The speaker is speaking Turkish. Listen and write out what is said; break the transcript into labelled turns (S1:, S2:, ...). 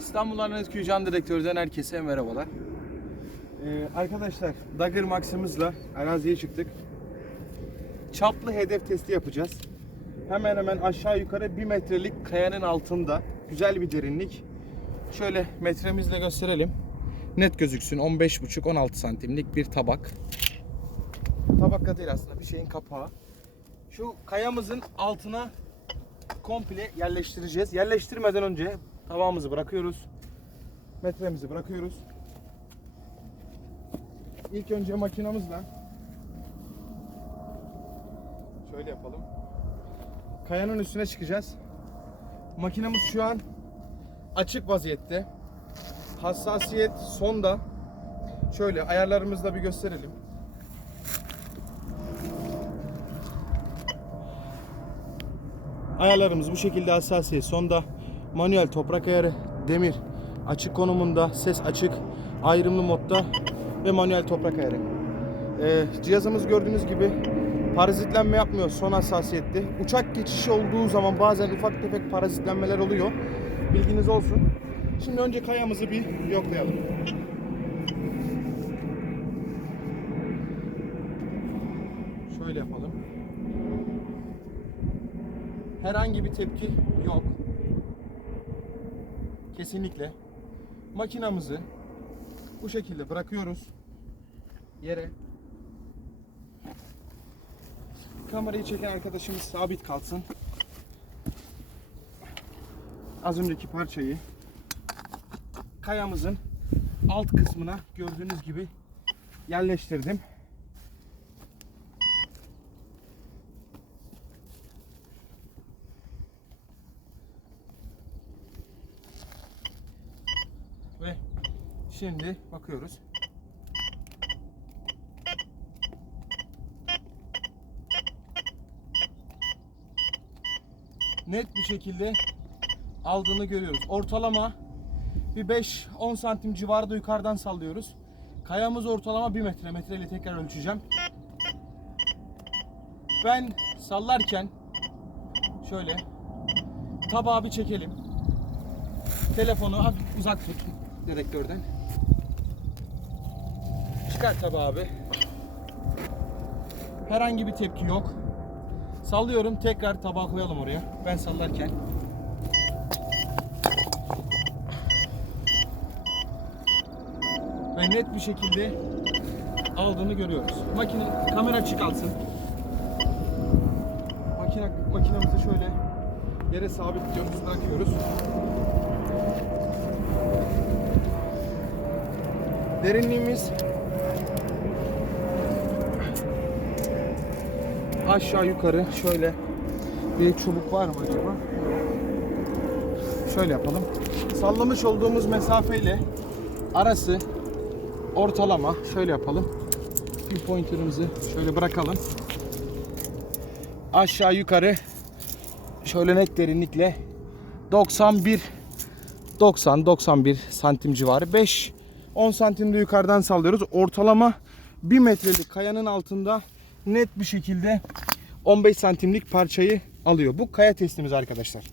S1: İstanbul Arnavutköy Can Direktör'den herkese merhabalar. Ee, arkadaşlar Dagger Max'ımızla araziye çıktık. Çaplı hedef testi yapacağız. Hemen hemen aşağı yukarı 1 metrelik kayanın altında güzel bir derinlik. Şöyle metremizle gösterelim. Net gözüksün 15,5-16 santimlik bir tabak. Tabak da değil aslında bir şeyin kapağı. Şu kayamızın altına komple yerleştireceğiz. Yerleştirmeden önce tabağımızı bırakıyoruz. Metremizi bırakıyoruz. İlk önce makinamızla şöyle yapalım. Kayanın üstüne çıkacağız. Makinamız şu an açık vaziyette. Hassasiyet sonda. Şöyle ayarlarımızı da bir gösterelim. Ayarlarımız bu şekilde hassasiyet sonda. Manuel toprak ayarı, demir açık konumunda, ses açık, ayrımlı modda ve manuel toprak ayarı. Ee, cihazımız gördüğünüz gibi parazitlenme yapmıyor son hassasiyetli. Uçak geçişi olduğu zaman bazen ufak tefek parazitlenmeler oluyor. Bilginiz olsun. Şimdi önce kayamızı bir yoklayalım. Şöyle yapalım. Herhangi bir tepki yok. Kesinlikle. Makinamızı bu şekilde bırakıyoruz yere. Kamerayı çeken arkadaşımız sabit kalsın. Az önceki parçayı kayamızın alt kısmına gördüğünüz gibi yerleştirdim. Ve şimdi bakıyoruz. Net bir şekilde aldığını görüyoruz. Ortalama bir 5-10 santim civarında yukarıdan sallıyoruz. Kayamız ortalama 1 metre. Metreyle tekrar ölçeceğim. Ben sallarken şöyle tabağı bir çekelim. Telefonu uzak tut dedektörden. Çıkar tabağı abi. Herhangi bir tepki yok. Sallıyorum tekrar tabağa koyalım oraya. Ben sallarken. Ve net bir şekilde aldığını görüyoruz. Makine kamera açık alsın. Makine makinamızı şöyle yere sabitliyoruz, bırakıyoruz. Derinliğimiz aşağı yukarı şöyle bir çubuk var mı acaba? Şöyle yapalım. Sallamış olduğumuz mesafeyle arası ortalama şöyle yapalım. Bir pointerimizi şöyle bırakalım. Aşağı yukarı şöyle net derinlikle 91 90 91 santim civarı 5 10 santim yukarıdan sallıyoruz. Ortalama 1 metrelik kayanın altında net bir şekilde 15 santimlik parçayı alıyor. Bu kaya testimiz arkadaşlar.